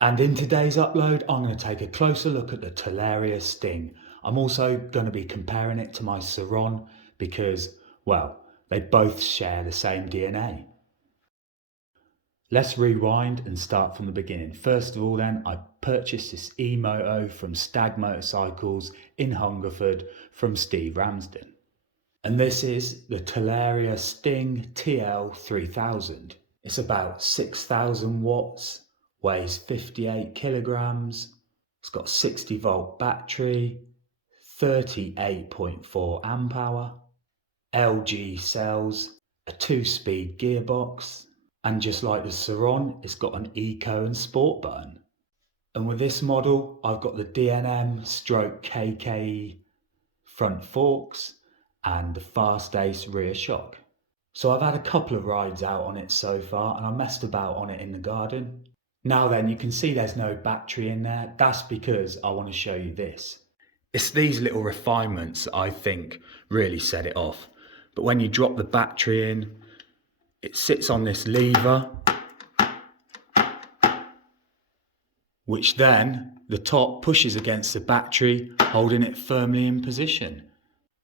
And in today's upload, I'm going to take a closer look at the Talaria Sting. I'm also going to be comparing it to my sur-ron because, well, they both share the same DNA. Let's rewind and start from the beginning. First of all then, I purchased this MOTO from Stag Motorcycles in Hungerford from Steve Ramsden. And this is the Talaria Sting TL3000. It's about 6,000 watts, weighs 58 kilograms. It's got a 60 volt battery, 38.4 amp hour, LG cells, a 2-speed gearbox, and just like the sur-ron, it's got an eco and sport button. And with this model, I've got the DNM/KKE front forks and the Fast Ace rear shock. So I've had a couple of rides out on it so far, and I messed about on it in the garden. Now then, you can see there's no battery in there. That's because I want to show you this. It's these little refinements that I think really set it off. But when you drop the battery in, it sits on this lever, which then the top pushes against the battery, holding it firmly in position.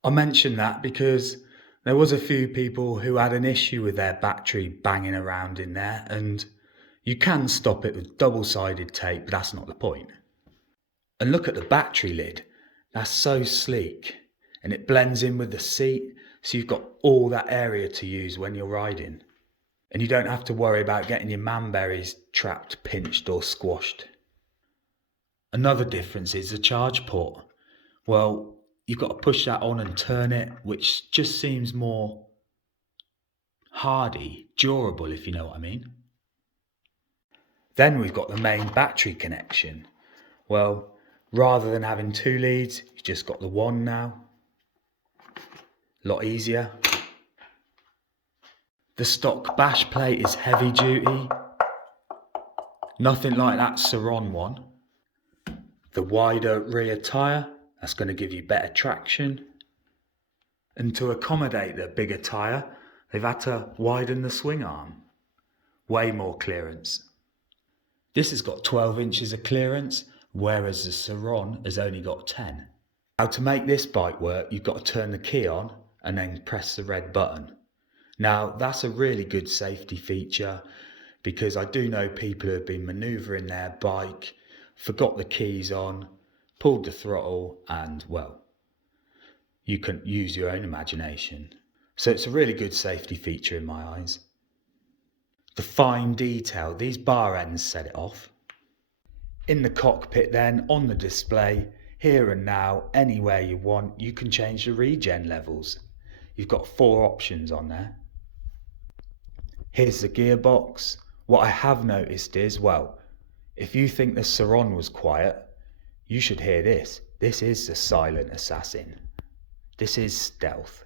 I mention that because there was a few people who had an issue with their battery banging around in there, and you can stop it with double-sided tape, but that's not the point. And look at the battery lid. That's so sleek, and it blends in with the seat, so you've got all that area to use when you're riding. And you don't have to worry about getting your manberries trapped, pinched or squashed. Another difference is the charge port. Well, you've got to push that on and turn it, which just seems more hardy, durable, if you know what I mean. Then we've got the main battery connection. Well, rather than having two leads, you've just got the one now. A lot easier. The stock bash plate is heavy duty. Nothing like that sur-ron one. The wider rear tyre, that's going to give you better traction. And to accommodate the bigger tyre, they've had to widen the swing arm. Way more clearance. This has got 12 inches of clearance, whereas the sur-ron has only got 10. Now to make this bike work, you've got to turn the key on and then press the red button. Now that's a really good safety feature because I do know people who have been manoeuvring their bike, forgot the keys on, pulled the throttle, and well, you can use your own imagination. So it's a really good safety feature in my eyes. The fine detail, these bar ends set it off. In the cockpit then, on the display, here and now, anywhere you want, you can change the regen levels. You've got 4 options on there. Here's the gearbox. What I have noticed is, well, if you think the sur-ron was quiet, you should hear this. This is the silent assassin. This is stealth.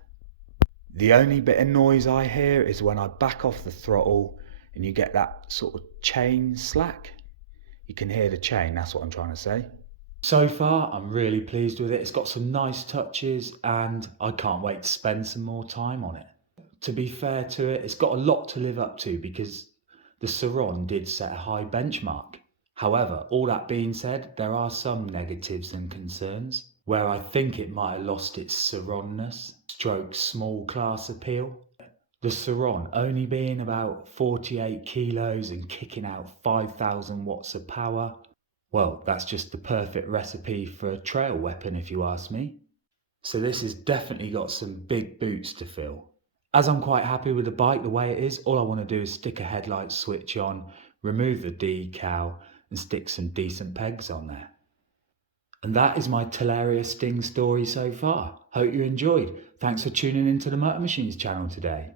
The only bit of noise I hear is when I back off the throttle and you get that sort of chain slack. You can hear the chain, that's what I'm trying to say. So far, I'm really pleased with it. It's got some nice touches and I can't wait to spend some more time on it. To be fair to it, it's got a lot to live up to because the sur-ron did set a high benchmark. However, all that being said, there are some negatives and concerns where I think it might have lost its sur-ronness, stroke small class appeal. The sur-ron only being about 48 kilos and kicking out 5,000 watts of power, well, that's just the perfect recipe for a trail weapon if you ask me. So this has definitely got some big boots to fill. As I'm quite happy with the bike the way it is, all I want to do is stick a headlight switch on, remove the decal and stick some decent pegs on there. And that is my Talaria Sting story so far. Hope you enjoyed. Thanks for tuning into the Motor Machines channel today.